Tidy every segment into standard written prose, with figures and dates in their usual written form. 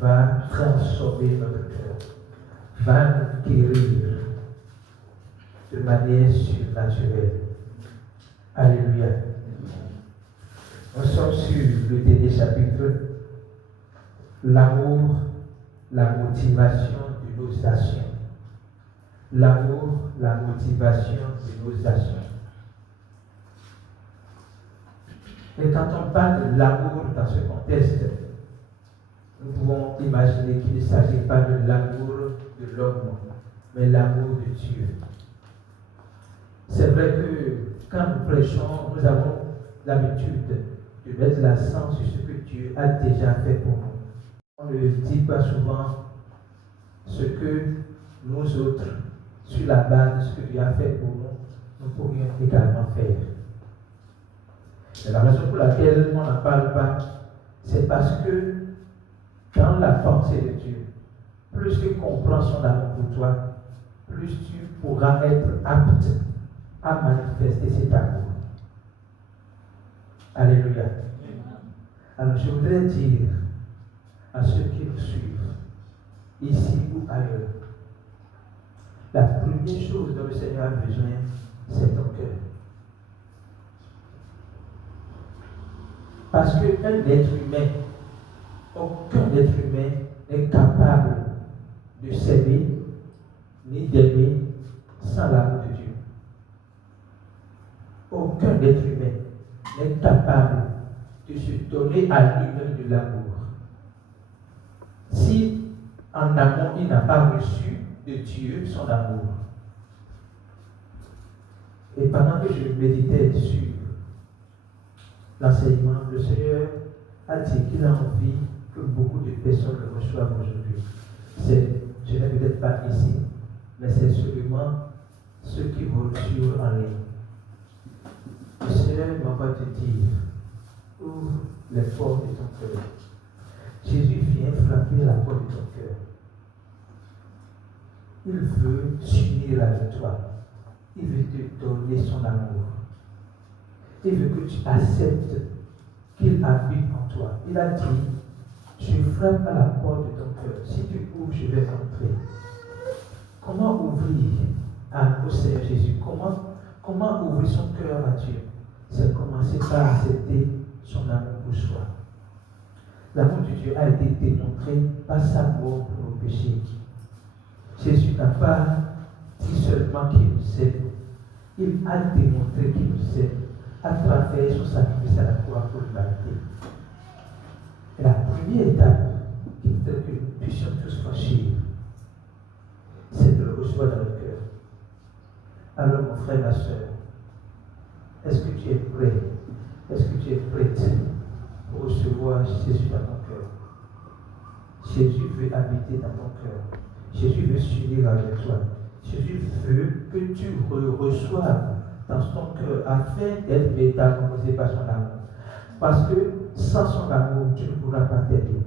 va transformer notre cœur, va nous guérir de manière surnaturelle. Alléluia. Nous sommes sur le dernier chapitre, l'amour, la motivation de nos actions. L'amour, la motivation de nos actions. Et quand on parle de l'amour dans ce contexte, nous pouvons imaginer qu'il ne s'agit pas de l'amour de l'homme, mais l'amour de Dieu. C'est vrai que quand nous prêchons, nous avons l'habitude de mettre l'accent sur ce que Dieu a déjà fait pour nous. On ne dit pas souvent ce que nous autres, sur la base de ce que Dieu a fait pour nous, nous pourrions également faire. Et la raison pour laquelle on n'en parle pas, c'est parce que dans la pensée de Dieu, plus tu comprends son amour pour toi, plus tu pourras être apte à manifester cet amour. Alléluia. Alors je voudrais dire à ceux qui nous suivent, ici ou ailleurs, la première chose dont le Seigneur a besoin, c'est ton cœur. Parce qu'un être humain, aucun être humain n'est capable de s'aimer ni d'aimer sans l'amour de Dieu. Aucun être humain n'est capable de se donner à lui-même de l'amour. Si en amont il n'a pas reçu de Dieu son amour. Et pendant que je méditais sur l'enseignement, le Seigneur a dit qu'il a envie que beaucoup de personnes le reçoivent aujourd'hui. Je n'ai peut-être pas ici, mais c'est seulement ceux qui vont suivre en ligne. Le Seigneur m'envoie te dire, ouvre les portes de ton cœur. Jésus vient frapper la porte de ton cœur. Il veut s'unir avec toi. Il veut te donner son amour. Il veut que tu acceptes qu'il habite en toi. Il a dit, je frappe à la porte de ton cœur. Si tu ouvres, je vais entrer. Comment ouvrir à au Seigneur Jésus? Comment ouvrir son cœur à Dieu? C'est commencer par accepter son amour pour soi. L'amour de Dieu a été démontré par sa mort pour nos péchés. Jésus n'a pas dit seulement qu'il nous aime. Il a démontré qu'il nous aime à travers son sacrifice à la croix pour l'humanité. Et la première étape qu'il faudrait que nous puissions tous franchir, c'est de le recevoir dans le cœur. Alors mon frère, ma soeur, est-ce que tu es prêt? Est-ce que tu es prête pour recevoir Jésus dans ton cœur? Jésus veut habiter dans ton cœur. Jésus veut s'unir avec toi. Jésus veut que tu le reçoives dans ton cœur afin d'être métamorphosé par son amour. Parce que sans son amour, tu ne pourras pas t'aimer.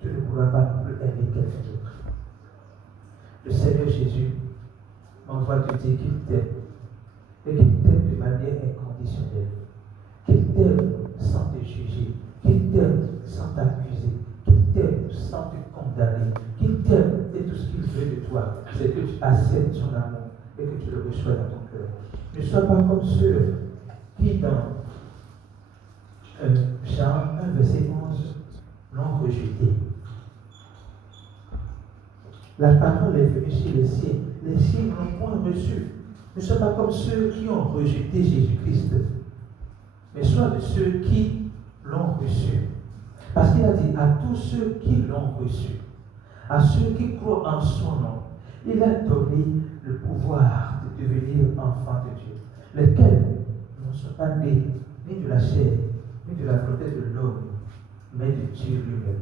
Tu ne pourras pas non plus aimer quelqu'un d'autre. Le Seigneur Jésus m'envoie te dire qu'il t'aime. Et qu'il t'aime de manière inconditionnelle. Qu'il t'aime sans te juger. Qu'il t'aime sans t'accuser. Qu'il t'aime sans te condamner. Qu'il t'aime et tout ce qu'il veut de toi, c'est que tu acceptes son amour et que tu le reçois dans ton cœur. Ne sois pas comme ceux qui, dans Jean 1, verset 11, l'ont rejeté. La parole est venue chez les siens. Les siens n'ont point reçu. Ne sois pas comme ceux qui ont rejeté Jésus-Christ, mais sois de ceux qui l'ont reçu. Parce qu'il a dit à tous ceux qui l'ont reçu, à ceux qui croient en son nom, il a donné le pouvoir de devenir enfants de Dieu, lesquels ne sont pas nés ni de la chair, ni de la volonté de l'homme, mais de Dieu lui-même.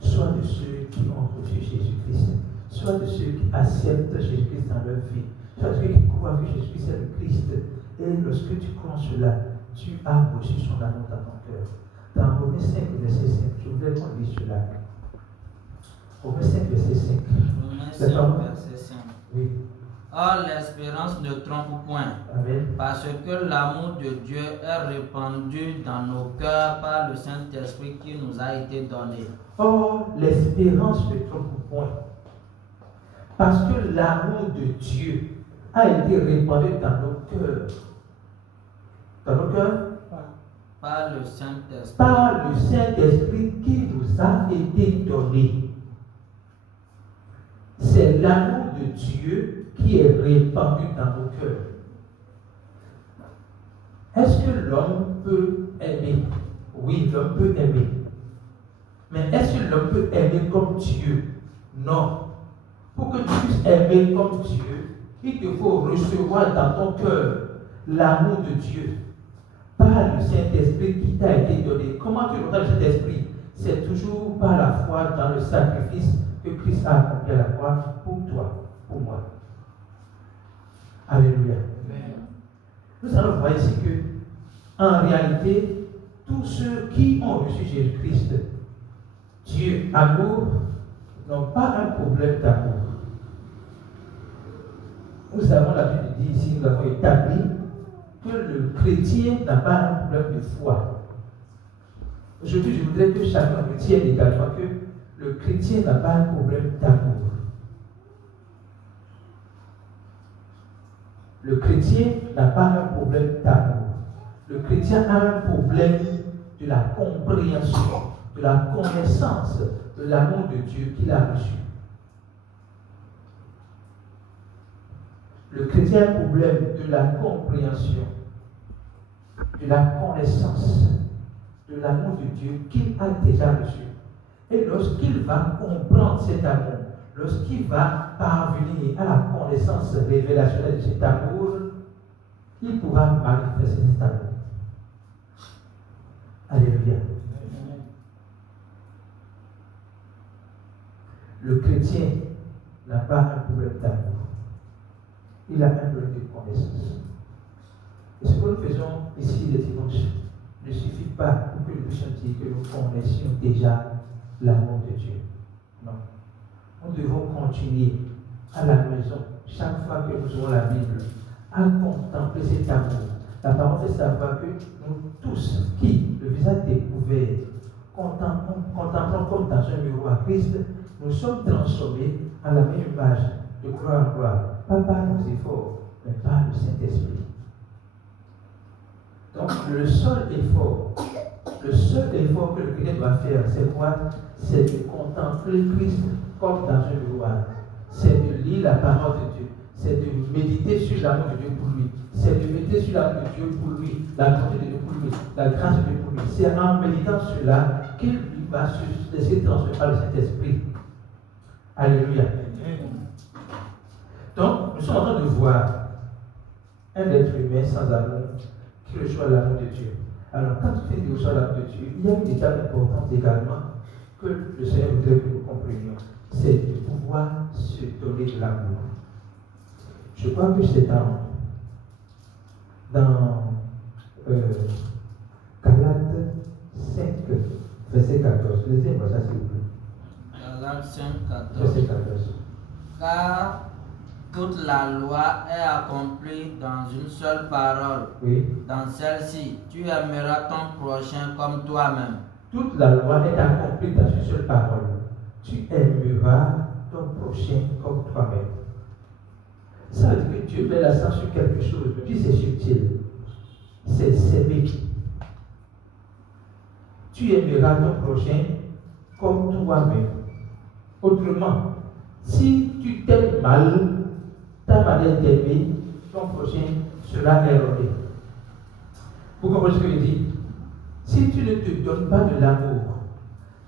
Soit de ceux qui ont reçu Jésus-Christ, soit de ceux qui acceptent Jésus-Christ dans leur vie, soit de ceux qui croient que Jésus-Christ est le Christ. Et lorsque tu crois en cela, tu as reçu son amour dans ton cœur. Dans Romains 5, verset 5, je voudrais qu'on lise cela. Romains 5, verset 5. Romains 5, verset 5. Oui. Or, l'espérance ne trompe point, Amen. parce que l'amour de Dieu est répandu dans nos cœurs par le Saint-Esprit qui nous a été donné. Or, l'espérance ne trompe point, parce que l'amour de Dieu a été répandu dans nos cœurs. Dans nos cœurs? Par le Saint-Esprit. Par le Saint-Esprit qui nous a été donné. C'est l'amour de Dieu qui est répandu dans nos cœurs. Est-ce que l'homme peut aimer? Oui, l'homme peut aimer. Mais est-ce que l'homme peut aimer comme Dieu? Non. Pour que tu puisses aimer comme Dieu, il te faut recevoir dans ton cœur l'amour de Dieu par le Saint-Esprit qui t'a été donné. Comment tu reçois le Saint-Esprit? C'est toujours par la foi dans le sacrifice que Christ a accompli à la croix pour toi, pour moi. Alléluia. Amen. Nous allons voir ici que, en réalité, tous ceux qui ont reçu Jésus-Christ, Dieu, amour, n'ont pas un problème d'amour. Nous avons l'habitude de dire ici, nous avons établi que le chrétien n'a pas un problème de foi. Aujourd'hui, je voudrais que chacun retienne également que le chrétien n'a pas un problème d'amour. Le chrétien n'a pas un problème d'amour. Le chrétien a un problème de la compréhension, de la connaissance de l'amour de Dieu qu'il a reçu. Le chrétien a un problème de la compréhension, de la connaissance de l'amour de Dieu qu'il a déjà reçu. Et lorsqu'il va comprendre cet amour, lorsqu'il va parvenir à la connaissance révélationnelle de cet amour, il pourra manifester cet amour. Alléluia. Le chrétien n'a pas un problème d'amour. Il a un problème de connaissance. Et ce que nous faisons ici les dimanches ne suffit pas pour que nous puissions dire que nous connaissions déjà l'amour de Dieu. Non. Nous devons continuer à la maison, chaque fois que nous aurons la Bible, à contempler cet amour. La parole fait savoir que nous tous, qui, le visage découvert, contemplons comme dans un miroir Christ, nous sommes transformés à la même image, de gloire en gloire, pas par nos efforts, mais par le Saint-Esprit. Donc, le seul effort que le chrétien doit faire, c'est quoi? C'est de contempler Christ comme dans un miroir. C'est de lire la parole de Dieu. C'est de méditer sur l'amour de Dieu pour lui. C'est de méditer sur l'amour de Dieu pour lui, la bonté de Dieu pour lui, la grâce de Dieu pour lui. C'est en méditant sur cela qu'il va se laisser transformer par le Saint-Esprit. Alléluia. Donc, nous sommes en train de voir un être humain sans amour qui reçoit l'amour de Dieu. Alors, quand tu fais de recevoir l'amour de Dieu, il y a une étape importante également que le Seigneur voudrait que nous comprenions. C'est de pouvoir se donner de l'amour. Je crois que c'est dans Galates 5, verset 14. Lisez-moi ça, s'il vous plaît. Galates 5, 14. Verset 14. Car toute la loi est accomplie dans une seule parole. Oui. Dans celle-ci, tu aimeras ton prochain comme toi-même. Toute la loi est accomplie dans une seule parole. Tu aimeras ton prochain comme toi-même. Ça veut dire que Dieu met l'accent sur quelque chose, mais puis c'est subtil. C'est s'aimer. Tu aimeras ton prochain comme toi-même. Autrement, si tu t'aimes mal, ta manière d'aimer ton prochain sera erronée. Vous comprenez ce que je dis? Si tu ne te donnes pas de l'amour,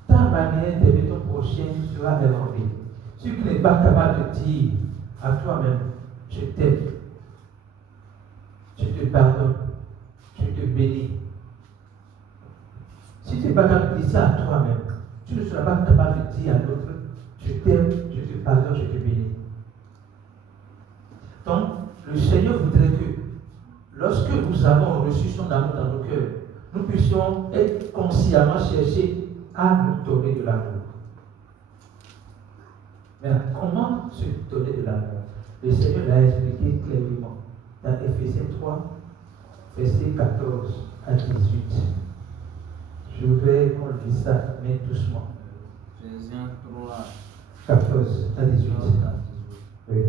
ta manière d'aimer ton prochain sera erronée. Si tu n'es pas capable de dire à toi-même, je t'aime, je te pardonne, je te bénis. Si tu n'es pas capable de dire ça à toi-même, tu ne seras pas capable de dire à l'autre, je t'aime, je te pardonne, je te bénis. Donc, le Seigneur voudrait que, lorsque nous avons reçu son amour dans nos cœurs, nous puissions être consciemment chercher à nous donner de l'amour. Mais comment se donner de l'amour? Le Seigneur l'a expliqué clairement dans Éphésiens 3, versets 14 à 18. Je voudrais qu'on dise ça, mais doucement. Éphésiens 3, 14 à 18. Oui.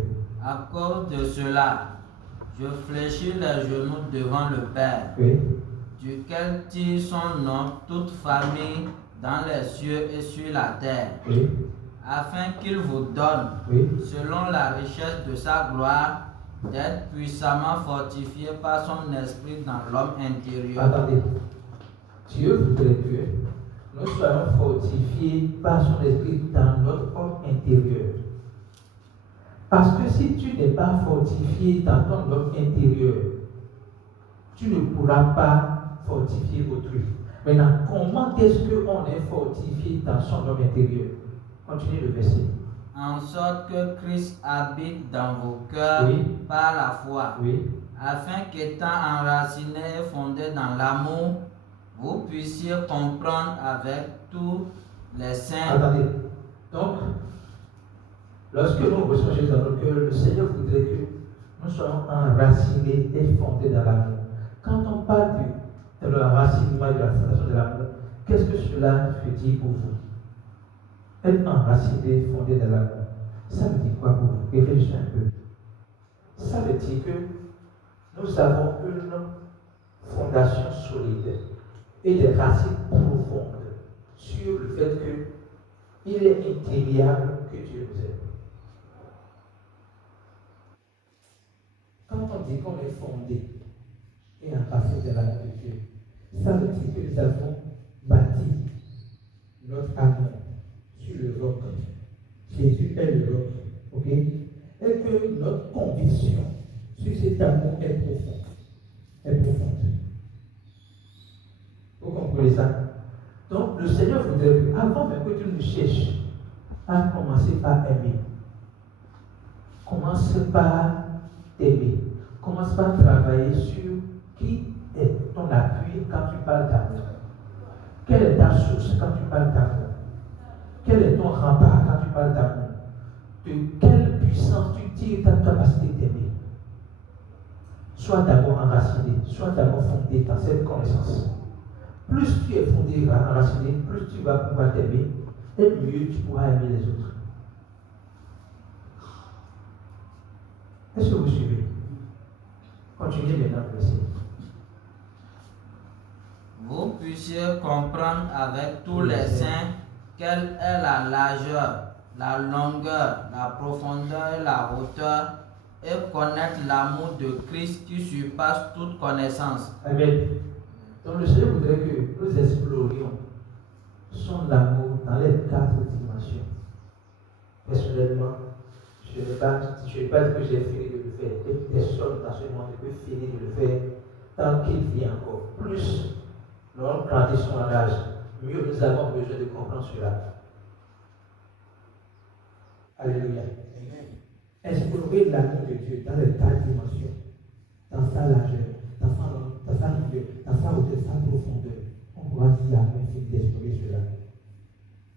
À cause de cela, je fléchis les genoux devant le Père, Oui. duquel tire son nom toute famille dans les cieux et sur la terre, Oui. afin qu'il vous donne, Oui. selon la richesse de sa gloire, d'être puissamment fortifié par son esprit dans l'homme intérieur. Attendez. Dieu voudrait que nous soyons fortifiés par son esprit dans notre homme intérieur. Parce que si tu n'es pas fortifié dans ton homme intérieur, tu ne pourras pas fortifier autrui. Maintenant, comment est-ce qu'on est fortifié dans son homme intérieur? Continuez le verset. En sorte que Christ habite dans vos cœurs Oui. par la foi, Oui. afin qu'étant enracinés et fondés dans l'amour, vous puissiez comprendre avec tous les saints. Attendez. Donc, lorsque nous recevons Jésus dans notre cœur, le Seigneur voudrait que nous soyons enracinés et fondés dans l'amour. Quand on parle de l'enracinement et de la fondation de l'amour, qu'est-ce que cela veut dire pour vous? Être enraciné, fondé dans l'amour, ça veut dire quoi pour vous? Réfléchissez un peu. Ça veut dire que nous avons une fondation solide et des racines profondes sur le fait qu'il est indéniable que Dieu nous aime. Quand on dit qu'on est fondé et enraciné dans l'amour de Dieu, ça veut dire que nous avons bâti notre amour sur le roc. Jésus est le roc, ok? Et que notre conviction sur cet amour est profonde. Vous comprenez ça? Donc le Seigneur voudrait que, avant même que tu nous cherches, à commencer par aimer. Commence par t'aimer. Commence par travailler sur qui est ton appui quand tu parles d'amour. Quelle est ta source quand tu parles d'amour? Quel est ton rempart quand tu parles d'amour? De quelle puissance tu tires ta capacité d'aimer? Sois d'abord enraciné, sois d'abord fondé dans cette connaissance. Plus tu es fondé et enraciné, plus tu vas pouvoir t'aimer et mieux tu pourras aimer les autres. Est-ce que vous suivez? Continuez maintenant le verset. Vous puissiez comprendre avec tous les saints quelle est la largeur, la longueur, la profondeur et la hauteur, et connaître l'amour de Christ qui surpasse toute connaissance. Amen. Donc le Seigneur voudrait que nous explorions son amour dans les 4 dimensions. Personnellement, je n'ai pas dit que j'ai fini de le faire. Et personne dans ce monde ne peut finir de le faire tant qu'il vit encore. Plus nous grandissons en âge, mieux nous avons besoin de comprendre cela. Alléluia. Explorer l'amour de Dieu dans les 4 dimensions, dans sa largeur, dans sa longueur, dans sa hauteur, sa profondeur. On pourra jamais finir d'explorer cela.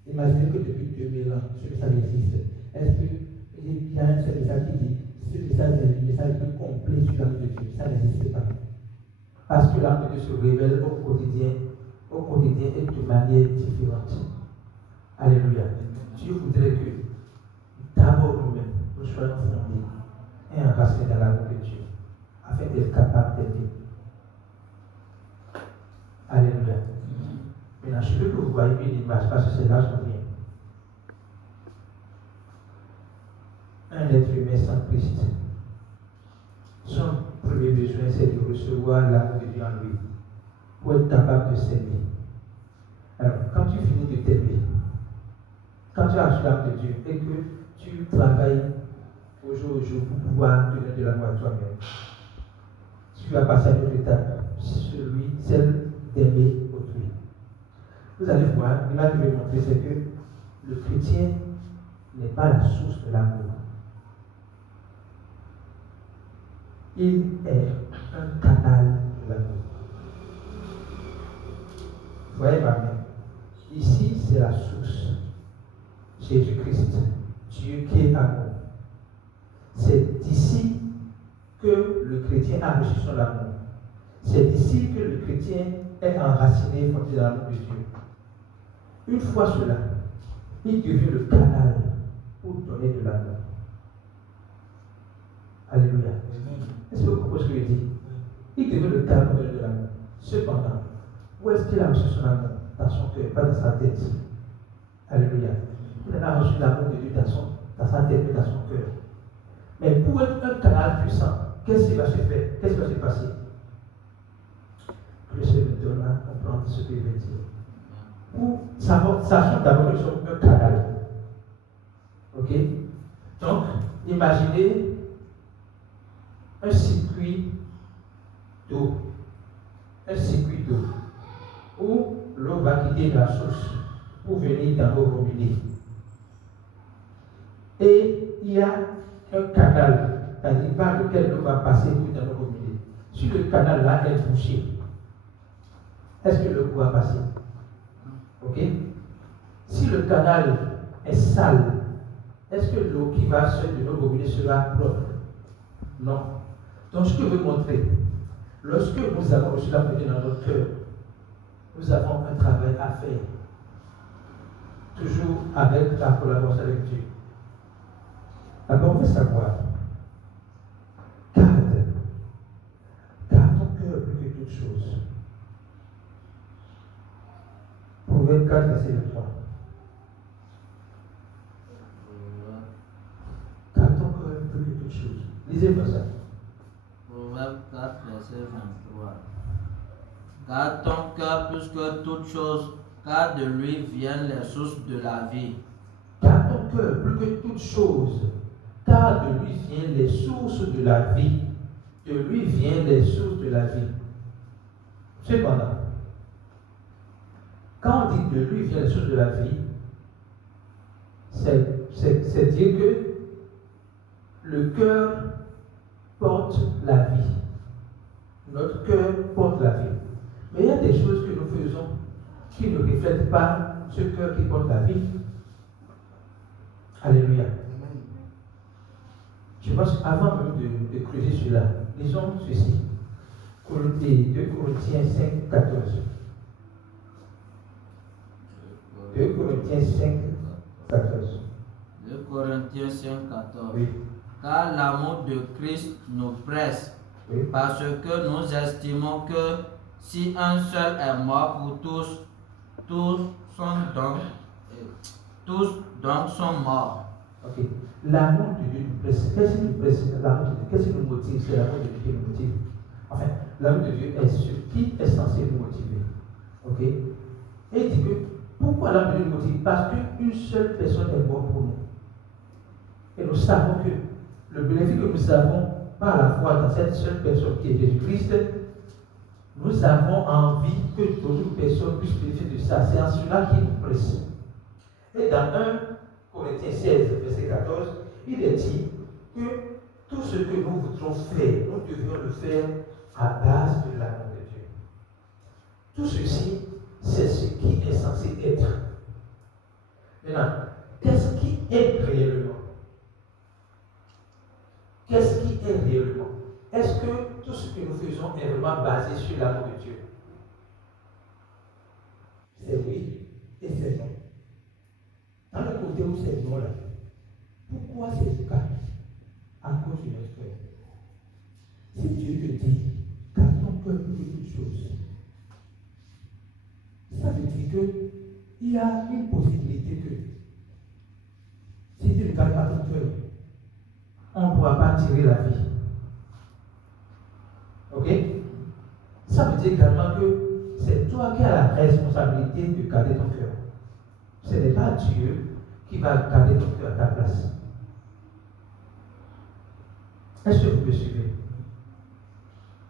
Imaginez que depuis 2000 ans, ce message existe. Est-ce qu'il y a un seul message qui dit ce message est le message plus complet sur l'amour de Dieu? Ça n'existe pas. Parce que l'amour de Dieu se révèle au quotidien et de manière différente. Alléluia. Dieu voudrait que d'abord nous-mêmes, nous soyons fondés et enracinés dans l'amour de Dieu, afin d'être capables d'aider. Alléluia. Maintenant, je veux que vous voyez une image, parce que c'est là que je viens. Un être humain sans Christ, son premier besoin, c'est de recevoir l'amour de Dieu en lui, pour être capable de s'aimer. Alors, quand tu finis de t'aimer, quand tu as l'amour de Dieu et que tu travailles au jour pour pouvoir donner de l'amour à toi-même, tu vas passer à une autre étape, celle d'aimer autrui. Vous allez voir, l'image que je vais montrer, c'est que le chrétien n'est pas la source de l'amour. Il est un canal de l'amour. Vous voyez ma main? Ici, c'est la source. Jésus-Christ, Dieu qui est amour. C'est d'ici que le chrétien a reçu son amour. C'est d'ici que le chrétien est enraciné, fondé dans l'amour de Dieu. Une fois cela, il devient le canal pour donner de l'amour. Alléluia. Est-ce que vous comprenez ce que je dis? Il devient le canal pour donner de l'amour. Cependant, où est-ce qu'il a reçu son amour? Dans son cœur, pas dans sa tête. Alléluia. Il a reçu l'amour de Dieu dans sa tête, mais dans son cœur. Mais pour être un canal puissant, qu'est-ce qui va se faire? Qu'est-ce qui va se passer? Que le Seigneur nous donne à comprendre ce qu'il veut dire. Pour savoir, sachant d'abord que nous sommes un canal. Ok? Donc, imaginez un circuit d'eau. Un circuit d'eau où l'eau va quitter la source pour venir dans nos robinets. Et il y a un canal, c'est-à-dire par lequel l'eau va passer pour dans nos robinets. Si le canal là est bouché, est-ce que l'eau pourra passer? Ok? Si le canal est sale, est-ce que l'eau qui va sortir de nos robinets sera propre? Non. Donc, ce que je veux montrer, lorsque nous avons reçu la prière dans notre cœur, nous avons un travail à faire. Toujours avec la collaboration avec Dieu. D'abord, on veut savoir, garde ton cœur plus que toute chose. Proverbe 4, verset 3. Garde ton cœur plus que toute chose. Lisez-moi ça. Proverbe 4, verset 23. Garde ton cœur plus que toute chose, car de lui viennent les sources de la vie. Garde ton cœur plus que toute chose, car de lui viennent les sources de la vie. De lui viennent les sources de la vie. Cependant, quand on dit de lui viennent les sources de la vie, c'est dire que le cœur porte la vie. Notre cœur porte la vie. Mais il y a des choses que nous faisons qui ne reflètent pas ce cœur qui porte la vie. Alléluia. Je pense qu'avant même de creuser cela, lisons ceci. 2 Corinthiens 5, 14. 2 Corinthiens 5, 14. 2 Corinthiens 5, 14. Oui. Car l'amour de Christ nous presse, Oui. parce que nous estimons que si un seul est mort pour tous, tous donc sont morts. Ok. L'amour de Dieu nous presse. Qu'est-ce qui nous presse? Qu'est-ce qui nous motive? C'est l'amour de Dieu qui nous motive. Enfin, l'amour de Dieu est ce qui est censé nous motiver. Ok? Et il dit que pourquoi l'amour de Dieu nous motive? Parce qu'une seule personne est morte pour nous. Et nous savons que le bénéfice que nous avons par la foi dans cette seule personne qui est Jésus-Christ, nous avons envie que d'autres personnes puissent bénéficier de ça. C'est en cela qu'il nous presse. Et dans 1 Corinthiens 16, verset 14, il est dit que tout ce que nous voudrons faire, nous devions le faire à base de l'amour de Dieu. Tout ceci, c'est ce qui est censé être. Maintenant, qu'est-ce qui est réellement? Qu'est-ce qui est réellement? Est-ce que tout ce que nous faisons est vraiment basé sur l'amour de Dieu? C'est oui et c'est non. Dans le côté où c'est non là, pourquoi c'est le cas? À cause de notre cœur. Si Dieu te dit, garde ton cœur plus que toute chose, ça veut dire qu'il y a une possibilité que si tu ne gardes pas ton cœur, on ne pourra pas tirer la vie. Ok? Ça veut dire également que c'est toi qui as la responsabilité de garder ton cœur. Ce n'est pas Dieu qui va garder ton cœur à ta place. Est-ce que vous me suivez?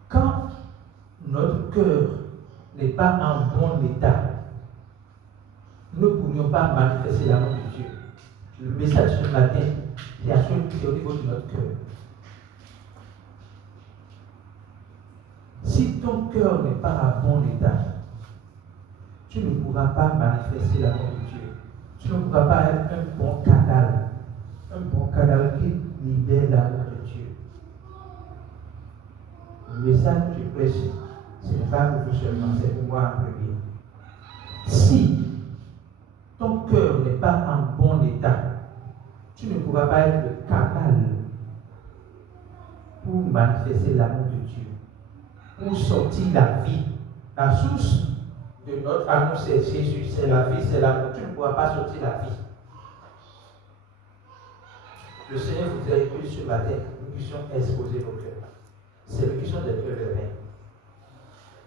Quand notre cœur n'est pas en bon état, nous ne pourrions pas manifester l'amour de Dieu. Le message ce matin, c'est à ce au niveau de notre cœur. Si ton cœur n'est pas en bon état, tu ne pourras pas manifester l'amour de Dieu. Tu ne pourras pas être un bon canal qui libère l'amour Le message que tu prêches, ce n'est pas pour vous seulement, c'est pour moi en premier. Si ton cœur n'est pas en bon état, tu ne pourras pas être le canal pour manifester l'amour de Dieu, pour sortir la vie. La source de notre amour, c'est Jésus, c'est la vie, c'est l'amour. Tu ne pourras pas sortir la vie. Le Seigneur voudrait que ce matin, nous puissions exposer nos cœurs. C'est une question de cœur de rein.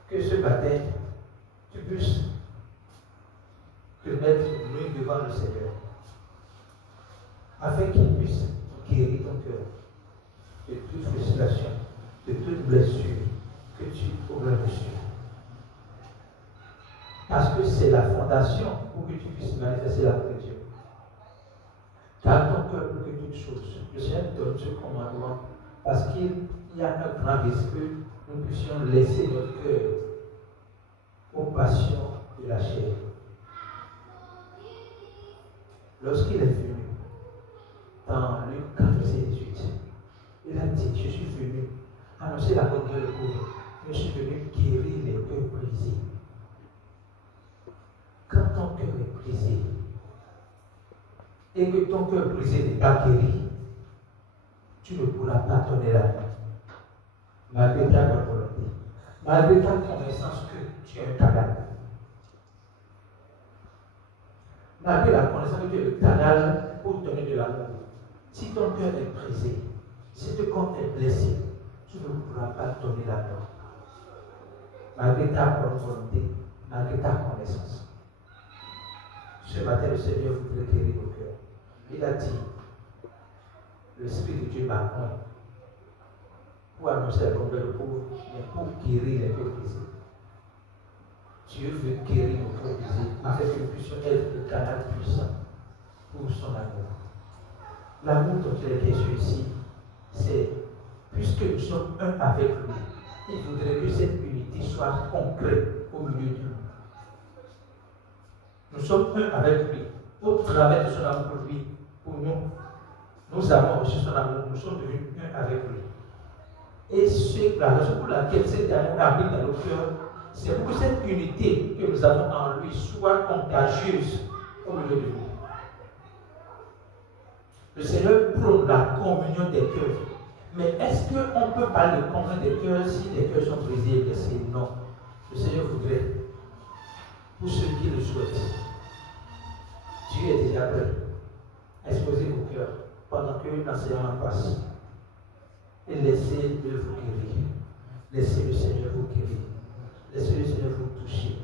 Que ce matin, tu puisses te mettre nu devant le Seigneur, afin qu'il puisse guérir ton cœur de toute frustration, de toute blessure que tu aurais reçue. Parce que c'est la fondation pour que tu puisses manifester l'amour de Dieu. Garde ton cœur plus que toute chose. Le Seigneur donne ce commandement parce qu'il y a un grand risque que nous puissions laisser notre cœur aux passions de la chair. Lorsqu'il est venu dans Luc 4, verset 18, il a dit, je suis venu annoncer la bonne nouvelle aux pauvres. Je suis venu guérir les cœurs brisés. Quand ton cœur est brisé et que ton cœur brisé n'est pas guéri, tu ne pourras pas donner la main. Malgré ta bonne volonté, malgré ta connaissance que tu es un canal. Malgré la connaissance que tu es le canal pour donner de l'amour. Si ton cœur est brisé, si ton corps est blessé, tu ne pourras pas donner la main. Malgré ta bonne volonté, malgré ta connaissance. Ce matin, le Seigneur voudrait guérir nos cœurs. Il a dit, l'Esprit de Dieu m'a oint pour annoncer la bonne nouvelle aux pauvres, mais pour guérir les cœurs brisés. Dieu veut guérir nos cœurs brisés, afin que nous puissions être le canal puissant pour son amour. L'amour dont il est question ici, c'est, puisque nous sommes un avec lui, il voudrait que cette unité soit concrète au milieu de nous. Nous sommes un avec lui, au travers de son amour pour lui, pour nous. Nous avons reçu son amour, nous sommes devenus un avec lui. Et c'est la raison pour laquelle cet amour habite dans nos cœurs, c'est pour que cette unité que nous avons en lui soit contagieuse au milieu de nous. Le Seigneur prône la communion des cœurs. Mais est-ce qu'on peut parler de communion des cœurs si les cœurs sont brisés et blessés? Non. Le Seigneur voudrait, pour ceux qui le souhaitent, Dieu est déjà prêt. Exposez vos cœurs pendant que l'enseignement passe. Et laissez-le vous guérir. Laissez le Seigneur vous guérir. Laissez le Seigneur vous toucher.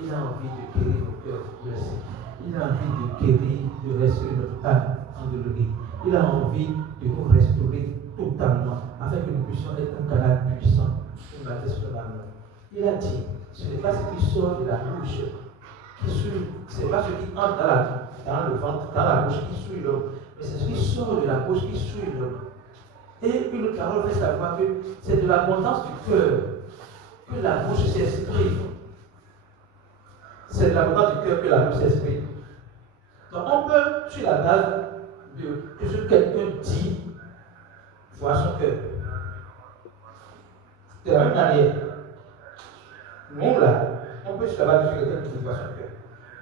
Il a envie de guérir vos cœurs blessés. Il a envie de guérir, de restaurer notre âme endolorie. Il a envie de nous restaurer totalement, afin que nous puissions être un canal puissant pour manifester son amour. Il a dit, ce n'est pas ce qui sort de la bouche qui souille, ce n'est pas ce qui entre dans le ventre, dans la bouche qui souille l'homme, mais c'est ce qui sort de la bouche qui souille l'homme. Et une parole fait savoir que c'est de l'abondance du cœur que la bouche s'exprime. C'est de l'abondance du cœur que la bouche s'exprime. Donc on peut, sur la base de ce que quelqu'un dit, voir son cœur. De la même manière, nous là, on peut sur la base de ce que quelqu'un dit voir son cœur.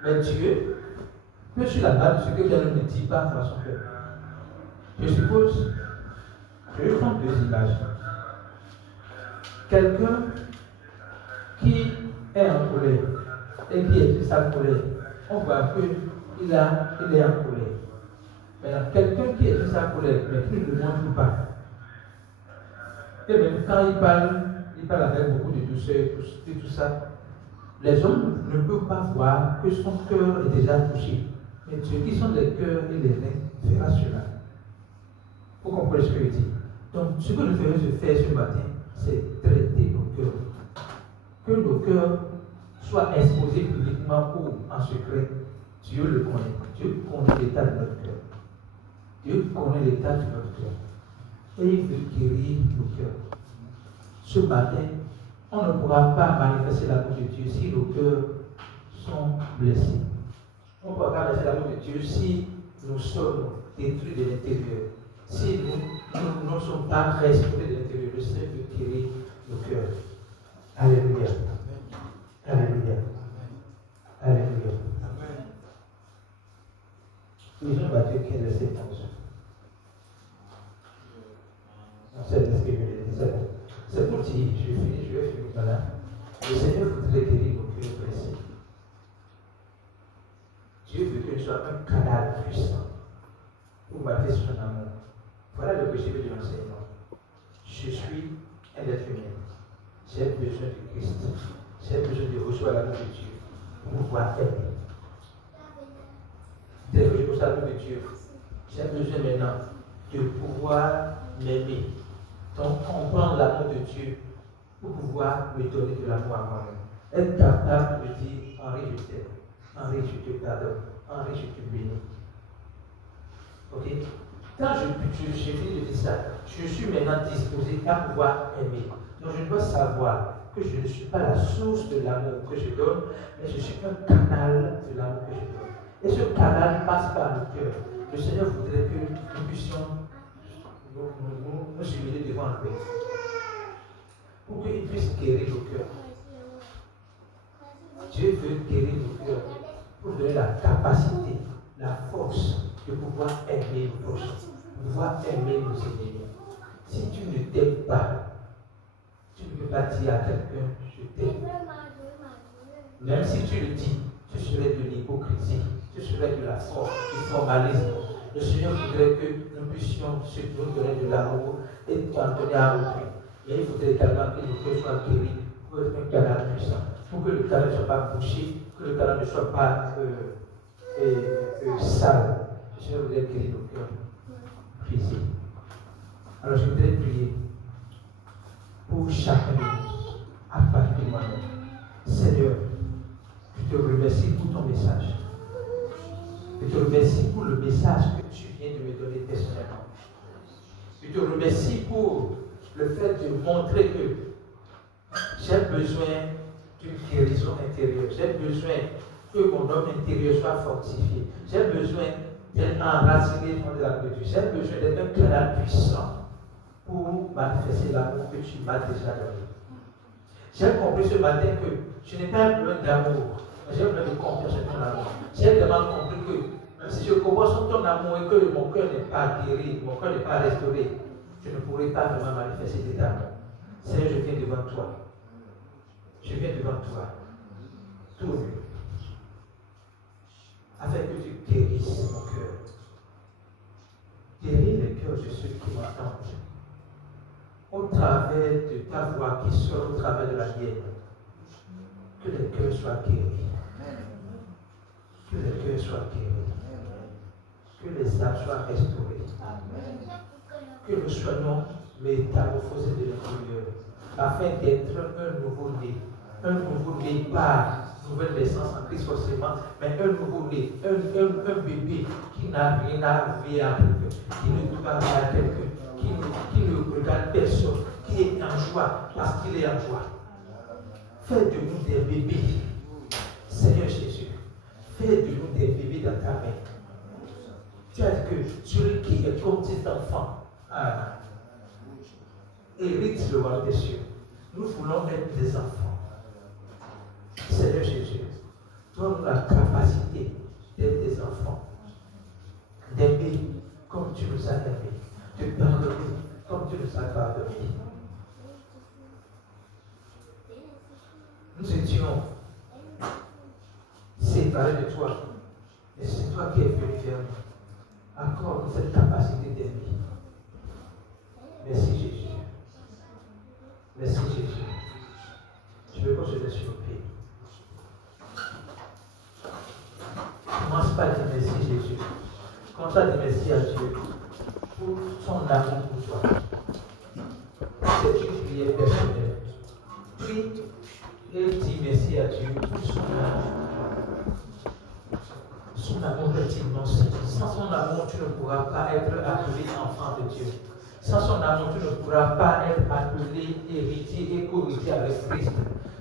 Mais Dieu peut sur la base de ce que quelqu'un ne dit pas voir son cœur. Je suppose, je vais prendre deux images. Quelqu'un qui est en colère et qui est sa colère, on voit qu'il est en colère. Maintenant, quelqu'un qui est dans sa colère, mais qui ne le montre pas. Et même quand il parle avec beaucoup de douceur et tout ça. Les hommes ne peuvent pas voir que son cœur est déjà touché. Mais ceux qui sont des cœurs et des reins verra cela. Vous comprenez ce que je dis? Donc, ce que nous devons faire ce matin, c'est traiter nos cœurs. Que nos cœurs soient exposés publiquement ou en secret. Dieu le connaît. Dieu connaît l'état de notre cœur. Dieu connaît l'état de notre cœur. Et il veut guérir nos cœurs. Ce matin, on ne pourra pas manifester l'amour de Dieu si nos cœurs sont blessés. On ne pourra pas manifester l'amour de Dieu si nous sommes détruits de l'intérieur. Si nous ne sommes pas restaurés de l'intérieur, le Seigneur veut guérir nos nos cœurs. Alléluia. Alléluia. Alléluia. Lisons Matthieu 15, verset 11. C'est ce que je vais dire. C'est pour dire, je vais finir par là. Le Seigneur voudrait guérir nos cœurs blessés. Dieu veut que nous soyons un canal puissant pour manifester son amour. Voilà le péché de l'enseignement. Je suis un être humain. J'ai besoin de Christ. J'ai besoin de recevoir l'amour de Dieu pour pouvoir aimer. Dès que je reçois l'amour de Dieu, j'ai besoin maintenant de pouvoir m'aimer. Donc, comprendre l'amour de Dieu pour pouvoir me donner de l'amour à moi-même. Être capable de dire, Henri, je t'aime. Henri, je te pardonne. Henri, je te bénis. Ok? Quand j'ai fini de dire ça, je suis maintenant disposé à pouvoir aimer. Donc je dois savoir que je ne suis pas la source de l'amour que je donne, mais je suis un canal de l'amour que je donne. Et ce canal passe par le cœur. Le Seigneur voudrait que nous puissions nous humilier devant lui, pour qu'il puisse guérir nos cœurs. Dieu veut guérir nos cœurs pour donner la capacité, la force de pouvoir aimer nos prochains, de pouvoir aimer nos ennemis. Si tu ne t'aimes pas, tu ne peux pas dire à quelqu'un, je t'aime. Même si tu le dis, tu serais de l'hypocrisie, tu serais de la force, du formalisme. Le Seigneur voudrait que nous puissions nous donner de l'amour et en donner à autrui. Mais il faudrait également que nos cœurs soient guéris pour être un canal puissant, pour que le canal ne soit pas bouché, que le canal ne soit pas sale. Le Seigneur voudrait guérir nos cœurs brisés. Alors je voudrais prier pour chacun de nous, à partir de moi-même. Seigneur, je te remercie pour ton message. Je te remercie pour le message que tu viens de me donner personnellement. Je te remercie pour le fait de montrer que j'ai besoin d'une guérison intérieure. J'ai besoin que mon homme intérieur soit fortifié. J'ai besoin d'être enraciné dans l'amour de Dieu. J'ai besoin d'être un canal puissant pour manifester l'amour que tu m'as déjà donné. J'ai compris ce matin que je n'ai pas besoin d'amour, mais j'ai besoin de confiance en ton amour. J'ai vraiment compris que même si je comprends sur ton amour et que mon cœur n'est pas guéri, mon cœur n'est pas restauré, je ne pourrai pas vraiment manifester cet amour. Seigneur, je viens devant toi. Je viens devant toi. Tout nu. Afin que tu guérisses mon cœur. Guéris le cœur de ceux qui m'entendent. Au travers de ta voix qui sort au travers de la mienne. Que le cœur soit guéri. Que le cœur soit guéri. Que les âmes soient restaurées. Que nous soyons métamorphosés de l'intérieur, afin d'être un nouveau-né. Un nouveau-né, pas nouvelle naissance en Christ forcément, mais un nouveau-né, un bébé qui n'a rien à voir, qui ne doit pas à quelqu'un, qui ne regarde personne, qui est en joie parce qu'il est en joie. Fais de nous des bébés, Seigneur Jésus. Fais de nous des bébés dans ta main. Tu as dit que celui qui est comme cet enfant hérite le royaume des cieux. Nous voulons être des enfants. Seigneur Jésus, donne la capacité d'être des enfants, d'aimer comme tu nous as aimés, de pardonner comme tu nous as pardonné. Nous étions séparés de toi, et c'est toi qui es venu vers nous. Accorde cette capacité d'aimer. Merci Jésus. Merci Jésus. Je veux qu'on se mette sur nos pieds. Commence pas à dire merci Jésus. Commence à dire merci à Dieu pour son amour pour toi. C'est une prière personnelle. Prie et dis merci à Dieu pour son amour. Son amour est immense. Sans son amour, tu ne pourras pas être appelé enfant de Dieu. Sans son amour, tu ne pourras pas être appelé héritier et co-héritier avec Christ.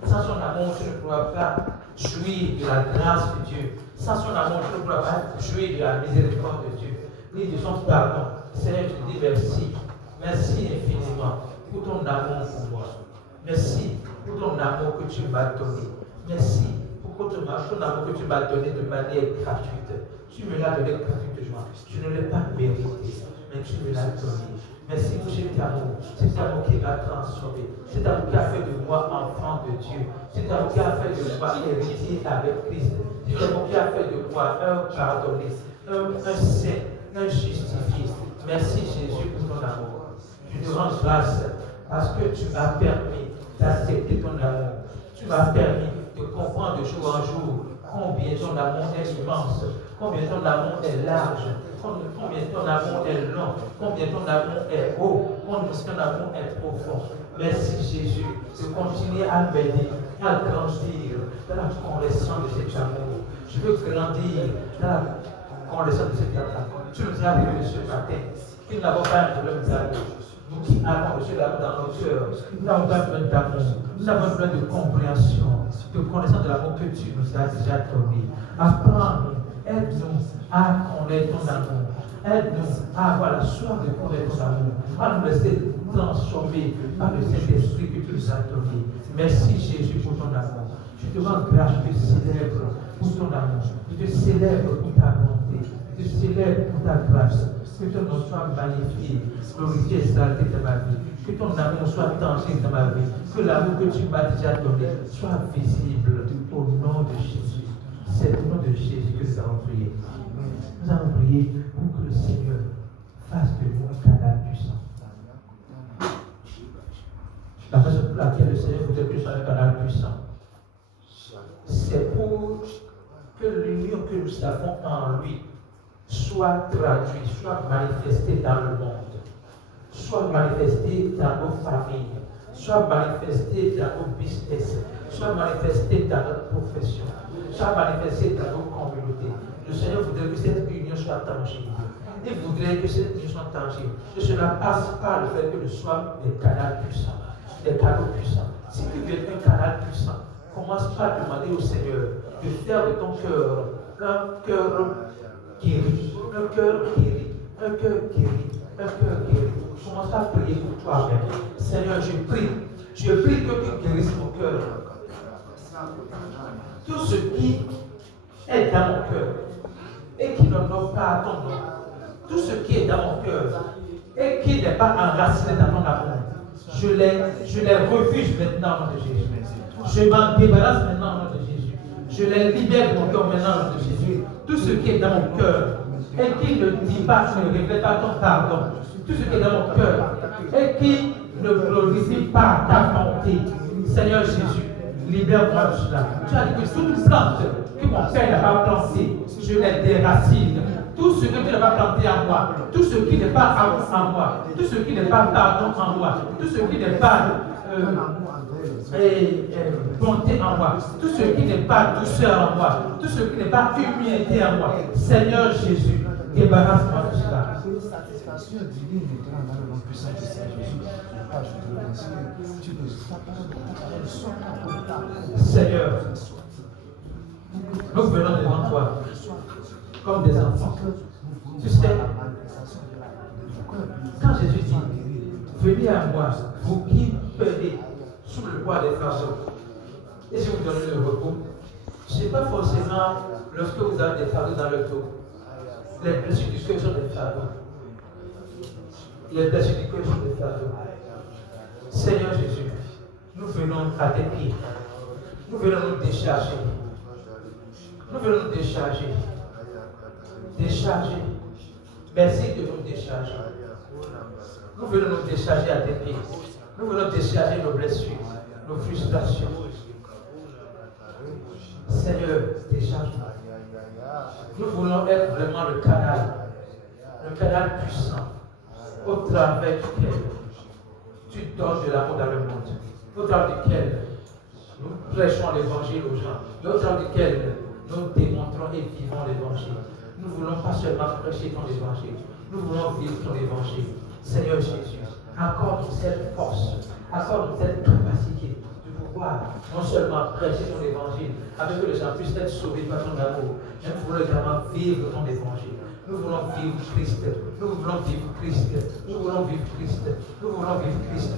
Sans son amour, tu ne pourras pas jouir de la grâce de Dieu. Sans son amour, tu ne pourras pas jouir de la miséricorde de Dieu, ni de son pardon. Seigneur, je te dis merci. Merci infiniment pour ton amour pour moi. Merci pour ton amour que tu m'as donné. Merci pour ton amour que tu m'as donné de manière gratuite. Tu me l'as donné gratuitement. Je ne l'ai pas mérité, mais tu me l'as donné. Merci pour cet amour qui m'a transformé. Cet amour qui a fait de moi enfant de Dieu. Cet amour qui a fait de moi héritier avec Christ. Cet amour qui a fait de moi un pardonné, un saint, un justifié. Merci Jésus pour ton amour. Je te rends grâce parce que tu m'as permis d'accepter ton amour. Tu m'as permis de comprendre de jour en jour combien ton amour est immense, combien ton amour est large, combien ton amour est long, combien ton amour est haut, combien ton amour est profond. Merci Jésus de continuer à m'aider, à grandir dans la connaissance de cet amour. Je veux grandir dans la connaissance de cet amour. Tu nous as révélé ce matin que nous n'avons pas un problème d'amour. Nous qui avons reçu l'amour dans nos cœurs, nous n'avons pas besoin d'amour, nous avons besoin de compréhension, de connaissance de l'amour que tu nous as déjà donné. Apprends-nous, aide-nous à connaître ton amour, aide-nous à avoir la soif de connaître ton amour, à nous laisser transformer par le Saint-Esprit que tu nous as donné. Merci Jésus pour ton amour. Je te rends grâce, je te célèbre pour ton amour, je te célèbre pour ta bonté, je te célèbre pour ta grâce. Que ton nom soit magnifié, glorifié, exalté dans ma vie. Que ton amour soit tangible dans ma vie. Que l'amour que tu m'as déjà donné soit visible au nom de Jésus. C'est au nom de Jésus que nous avons prié. Nous avons prié pour que le Seigneur fasse de nous un canal puissant. La raison pour laquelle le Seigneur voudrait que nous soyons un canal puissant, c'est pour que l'union que nous avons en lui soit traduit, soit manifesté dans le monde, soit manifesté dans nos familles, soit manifesté dans nos business, soit manifesté dans notre profession, soit manifesté dans nos communautés. Le Seigneur voudrait que cette union soit tangible. Il voudrait que cette union soit tangible. Et cela passe par le fait que nous soyons des canaux puissants, des canaux puissants. Si tu veux être un canal puissant, commence par demander au Seigneur de faire de ton cœur un cœur guéri, un cœur guéri, un cœur guéri, un cœur guéri. Commence à prier pour toi-même. Seigneur, je prie que tu guérisses mon cœur. Tout ce qui est dans mon cœur et qui n'honore pas à ton nom, tout ce qui est dans mon cœur et qui n'est pas enraciné dans ton amour, je les refuse maintenant au nom de Jésus. Je m'en débarrasse maintenant au nom de Jésus. Je les libère de mon cœur maintenant au nom de Jésus. Tout ce qui est dans mon cœur et qui ne dit pas, ne reflète pas ton pardon, tout ce qui est dans mon cœur et qui ne glorifie pas ta bonté, Seigneur Jésus, libère-moi de cela. Tu as dit que toute plante que mon Père n'a pas plantée, je les déracine. Tout ce que tu n'as pas planté en moi, tout ce qui n'est pas amour en moi, tout ce qui n'est pas pardon en moi, tout ce qui n'est pas bonté en moi, tout ce qui n'est pas douceur en moi, tout ce qui n'est pas humilité en moi, Seigneur Jésus, débarrasse-moi de cela. C'est une satisfaction divine étant dans le nom puissant de Saint Jésus. Seigneur, nous venons devant toi comme des enfants. Tu sais, quand Jésus dit, venez à moi, vous qui peinez sous le poids des fardeaux, et je vous donne le repos, ce n'est pas forcément lorsque vous avez des fardeaux dans le dos. Les blessures du cœur sont des fardeaux. Les blessures du cœur sont des fardeaux. Seigneur Jésus, nous venons à tes pieds. Nous venons nous décharger. Nous venons nous décharger. Décharger. Merci de nous décharger. Nous venons nous décharger à tes pieds. Nous venons décharger nos blessures, nos frustrations. Seigneur, décharge-nous. Nous voulons être vraiment le canal puissant, au travers duquel tu donnes de l'amour dans le monde, au travers duquel nous prêchons l'évangile aux gens, au travers duquel nous démontrons et vivons l'évangile. Nous ne voulons pas seulement prêcher ton évangile, nous voulons vivre ton évangile. Seigneur Jésus, accorde-nous cette force, accorde-nous cette capacité de pouvoir non seulement prêcher ton évangile, avec que les gens puissent être sauvés par ton amour, mais nous voulons également vivre ton évangile. Nous voulons vivre Christ. Nous voulons vivre Christ. Nous voulons vivre Christ. Nous voulons vivre Christ.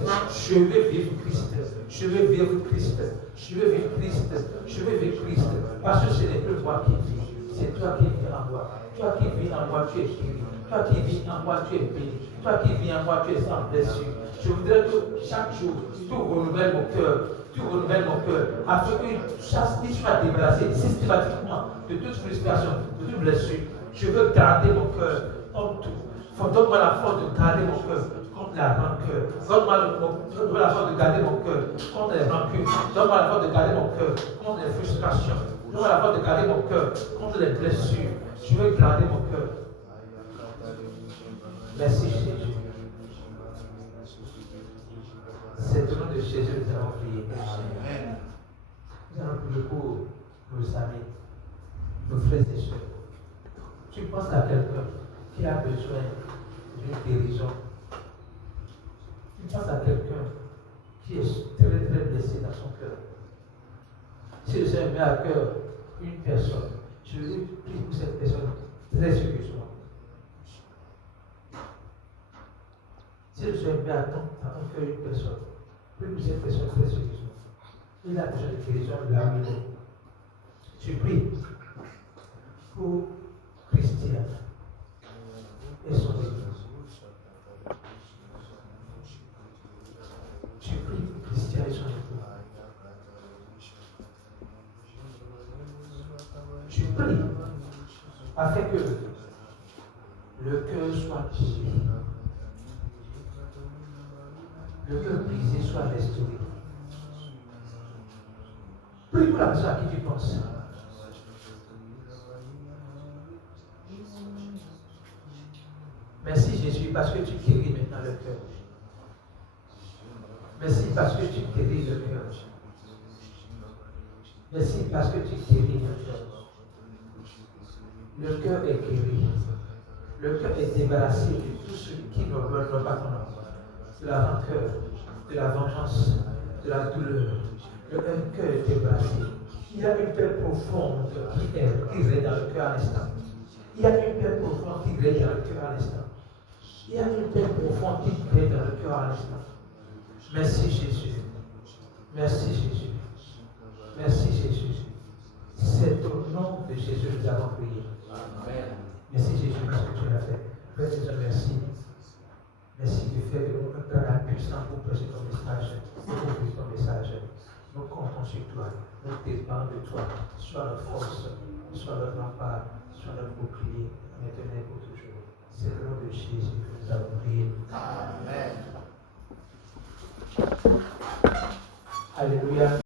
Je veux vivre Christ. Je veux vivre Christ. Je veux vivre Christ. Je veux vivre Christ. Parce que ce n'est plus moi qui vis. C'est toi qui vis en moi. Toi qui vis en moi, tu es guéri. Toi qui vis en moi, tu es béni. Toi qui vis en moi, tu es sans blessure. Je voudrais que chaque jour, tu renouvelles mon cœur. Tu renouvelles mon cœur. Afin que chaque vie soit débarrassée systématiquement de toute frustration, de toute blessure. Je veux garder mon cœur en tout. Donne-moi la force de garder mon cœur contre la rancœur. Donne-moi la force de garder mon cœur contre les rancunes. Donne-moi la force de garder mon cœur contre les frustrations. Donne-moi la force de garder mon cœur contre les blessures. Je veux garder mon cœur. Merci Jésus. C'est au nom de Jésus que nous allons prier. Amen. Nous allons prier pour nos amis, nos frères et sœurs. Tu penses à quelqu'un qui a besoin d'une guérison. Tu penses à quelqu'un qui est très très blessé dans son cœur. Si le Seigneur met à cœur une personne, je veux prier pour cette personne très sérieusement. Si le Seigneur met à ton cœur une personne, prie pour cette personne très sérieusement. Il a besoin de guérison là où il est. Tu pries pour Christian et son église. Tu pries pour Christian et son église. Tu pries afin que le cœur soit guéri, le cœur brisé soit restauré. Prie pour la personne à qui tu penses. Merci Jésus parce que tu guéris maintenant le cœur. Merci parce que tu guéris le cœur. Merci parce que tu guéris le cœur. Le cœur est guéri. Le cœur est débarrassé de tout ce qui ne veut pas ton âme. De la rancœur, de la vengeance, de la douleur. Le cœur est débarrassé. Il y a une paix profonde qui règne dans le cœur à l'instant. Il y a une paix profonde qui règne dans le cœur à l'instant. Il y a une paix profonde qui règne dans le cœur à l'instant. Merci Jésus. Merci Jésus. Merci Jésus. C'est au nom de Jésus que nous avons prié. Amen. Merci Jésus parce que tu l'as fait. Père Jésus, merci. Merci de faire de nous un cœur puissant pour prêcher ton message, pour ouvrir ton message. Nous comptons sur toi, nous dépendons de toi. Sois notre force, sois notre rempart, sois notre bouclier, maintenant et pour toujours. C'est le nom de Jésus que nous avons prié. Amen. Alléluia.